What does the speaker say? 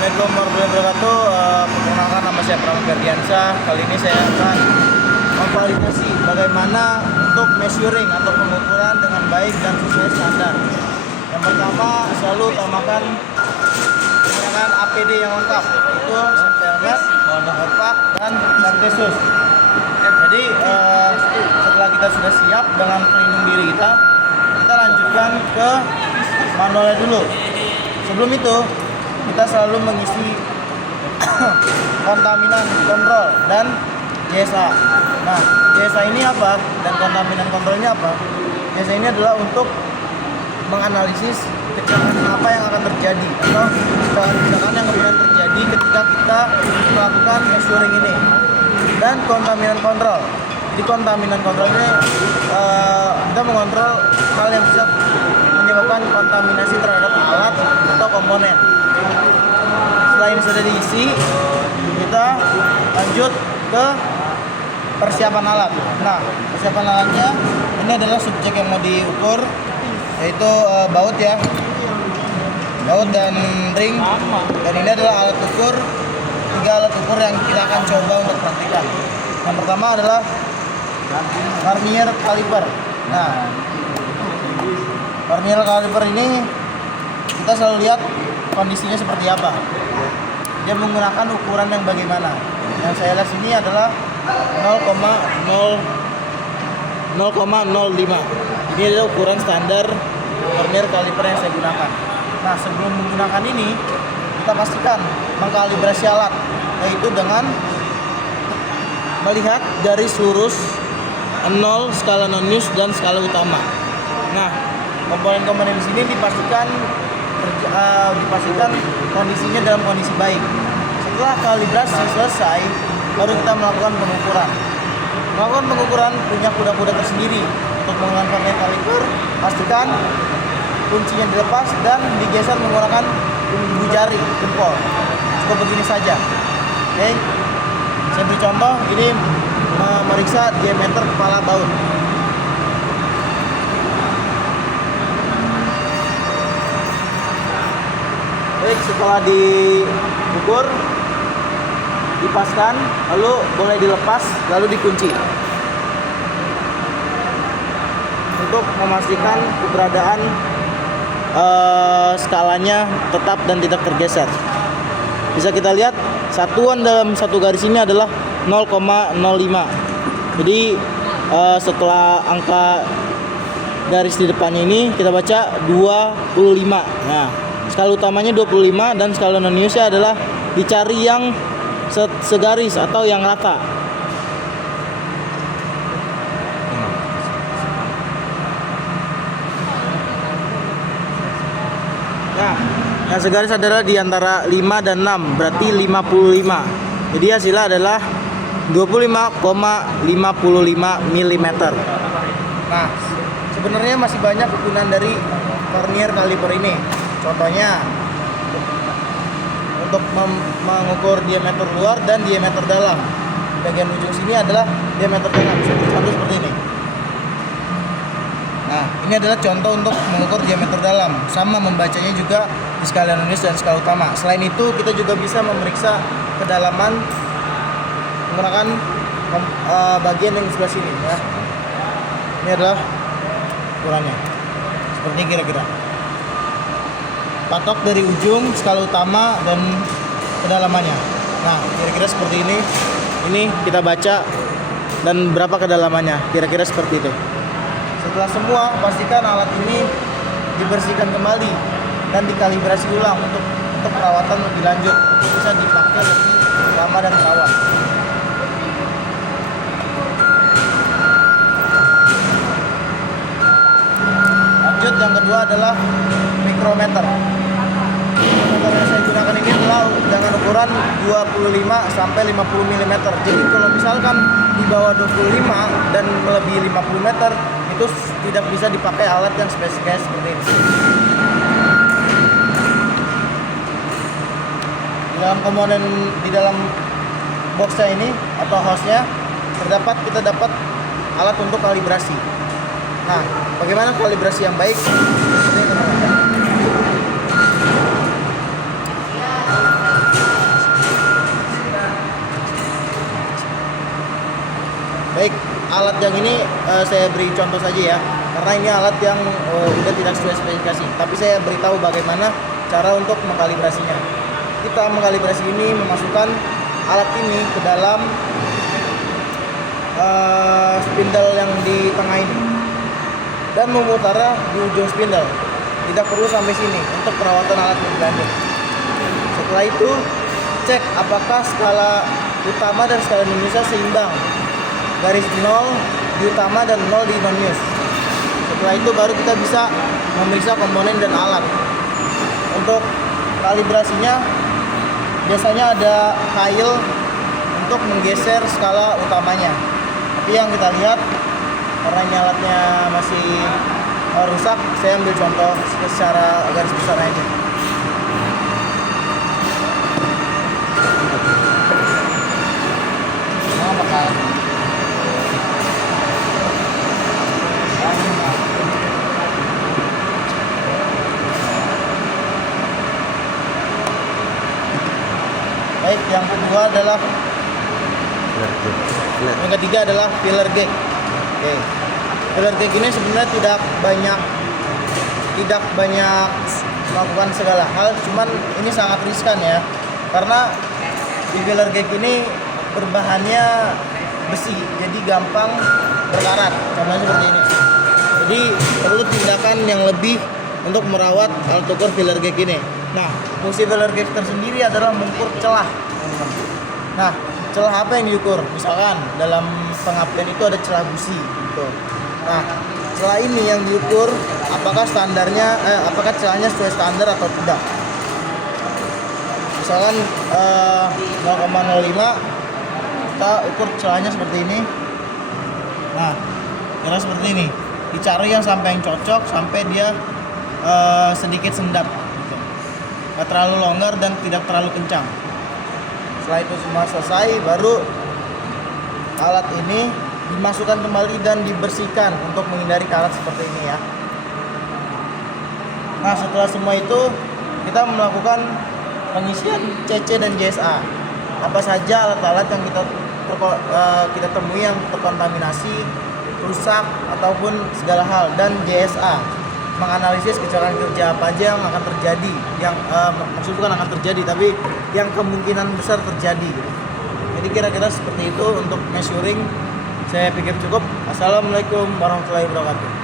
Assalamualaikum warahmatullahi wabarakatuh. Perkenalkan, nama saya Pramudia Ferdiansyah. Kali ini saya akan memvalidasi bagaimana untuk measuring atau pengukuran dengan baik dan sesuai standar. Yang pertama, selalu utamakan penggunaan APD yang lengkap, itu safety helmet, backpack, dan antesus. Jadi setelah kita sudah siap dengan pelindung diri kita lanjutkan ke manualnya dulu. Sebelum itu kita selalu mengisi kontaminan kontrol dan JSA. Nah, JSA ini apa dan kontaminan kontrolnya apa? JSA ini adalah untuk menganalisis kecelakaan apa yang akan terjadi atau kecelakaan yang kemudian terjadi ketika kita melakukan measuring ini. Dan kontaminan kontrol. Di kontaminan kontrol ini kita mengontrol hal yang bisa menyebabkan kontaminasi terhadap alat atau komponen. Setelah ini sudah diisi, kita lanjut ke persiapan alat. Nah, persiapan alatnya ini adalah subjek yang mau diukur, yaitu baut ya, baut dan ring. Dan ini adalah alat ukur, 3 alat ukur yang kita akan coba untuk praktikan. Yang pertama adalah vernier caliper. Nah, vernier caliper ini kita selalu lihat kondisinya seperti apa. Dia menggunakan ukuran yang bagaimana. Yang saya lihat sini adalah 0,05. Ini adalah ukuran standar vernier caliper yang saya gunakan. Nah, sebelum menggunakan ini, kita pastikan mengkalibrasi alat, yaitu dengan melihat garis lurus 0, skala non-news, dan skala utama. Nah, komponen-komponen di sini dipastikan kondisinya dalam kondisi baik. Setelah kalibrasi selesai, baru kita melakukan pengukuran. Melakukan pengukuran punya kuda-kuda tersendiri. Untuk menggunakan vernier caliper, pastikan kuncinya dilepas dan digeser menggunakan ibu jari jempol. Cukup begini saja. Oke. Saya beri contoh, ini memeriksa diameter kepala baut. Baik, setelah diukur, dipaskan, lalu boleh dilepas, lalu dikunci untuk memastikan keberadaan skalanya tetap dan tidak tergeser. Bisa kita lihat satuan dalam satu garis ini adalah 0,05. Jadi setelah angka garis di depannya ini kita baca 25. Nah, skala utamanya 25 dan skala non-newsnya adalah dicari yang segaris atau yang rata. Nah, yang segaris adalah di antara 5 dan 6, berarti 55. Jadi hasilnya adalah 25,55 mm. Nah, sebenarnya masih banyak kegunaan dari vernier caliper ini. Contohnya untuk mengukur diameter luar dan diameter dalam. Bagian ujung sini adalah diameter dalam, seperti ini. Nah, ini adalah contoh untuk mengukur diameter dalam, sama membacanya juga di skala non-news dan skala utama. Selain itu, kita juga bisa memeriksa kedalaman menggunakan bagian yang di sebelah sini ya. Ini adalah ukurannya. Seperti ini kira-kira. Patok dari ujung, skala utama, dan kedalamannya. Nah, kira-kira seperti ini. Ini kita baca dan berapa kedalamannya. Kira-kira seperti itu. Setelah semua, pastikan alat ini dibersihkan kembali dan dikalibrasi ulang untuk perawatan lebih lanjut. Bisa dipakai lebih lama dan terawat. Lanjut, yang kedua adalah mikrometer. Mikrometer yang saya gunakan ini adalah dengan ukuran 25 sampai 50 mm. Jadi kalau misalkan di bawah 25 dan melebihi 50 meter, itu tidak bisa dipakai alat yang spesifikasi seperti ini. Di dalam boxnya ini atau hostnya kita dapat alat untuk kalibrasi. Nah, bagaimana kalibrasi yang baik? Seperti ini, teman-teman. yang ini saya beri contoh saja ya, karena ini alat yang udah tidak sesuai spesifikasi. Tapi saya beritahu bagaimana cara untuk mengkalibrasinya. Kita mengkalibrasi ini memasukkan alat ini ke dalam spindle yang di tengah ini dan memutarnya di ujung spindle. Tidak perlu sampai sini untuk perawatan alat lebih lanjut. Setelah itu cek apakah skala utama dan skala minusnya seimbang, garis 0 di utama dan 0 di non minus. Setelah itu baru kita bisa memeriksa komponen dan alat. Untuk kalibrasinya biasanya ada kail untuk menggeser skala utamanya. Tapi yang kita lihat karena ini alatnya masih rusak, saya ambil contoh secara garis besar aja. Baik, yang kedua adalah yang ketiga adalah filler gauge. Oke. Filler gauge ini sebenarnya tidak banyak melakukan segala hal, cuman ini sangat riskan ya. Karena di filler gauge ini berbahannya besi, jadi gampang berkarat. Contohnya seperti ini. Jadi perlu tindakan yang lebih untuk merawat alat ukur filler gauge ini. Nah, fungsi filler gauge tersendiri adalah mengukur celah. Nah, celah apa yang diukur? Misalkan dalam pengapian itu ada celah busi gitu. Nah, celah ini yang diukur apakah standarnya apakah celahnya sesuai standar atau tidak. Misalkan 0,05 kita ukur celahnya seperti ini. Nah, kira seperti ini. Dicari yang sampai yang cocok, sampai dia sedikit sendap gitu. Nggak terlalu longgar dan tidak terlalu kencang. Setelah itu semua selesai, baru alat ini dimasukkan kembali dan dibersihkan untuk menghindari karat seperti ini ya. Nah, setelah semua itu kita melakukan pengisian CC dan JSA. Apa saja alat-alat yang kita temui yang terkontaminasi, rusak ataupun segala hal, dan JSA menganalisis kecelakaan kerja apa aja yang akan terjadi, yang maksud bukan akan terjadi tapi yang kemungkinan besar terjadi. Jadi kira-kira seperti itu untuk measuring. Saya pikir cukup. Assalamualaikum warahmatullahi wabarakatuh.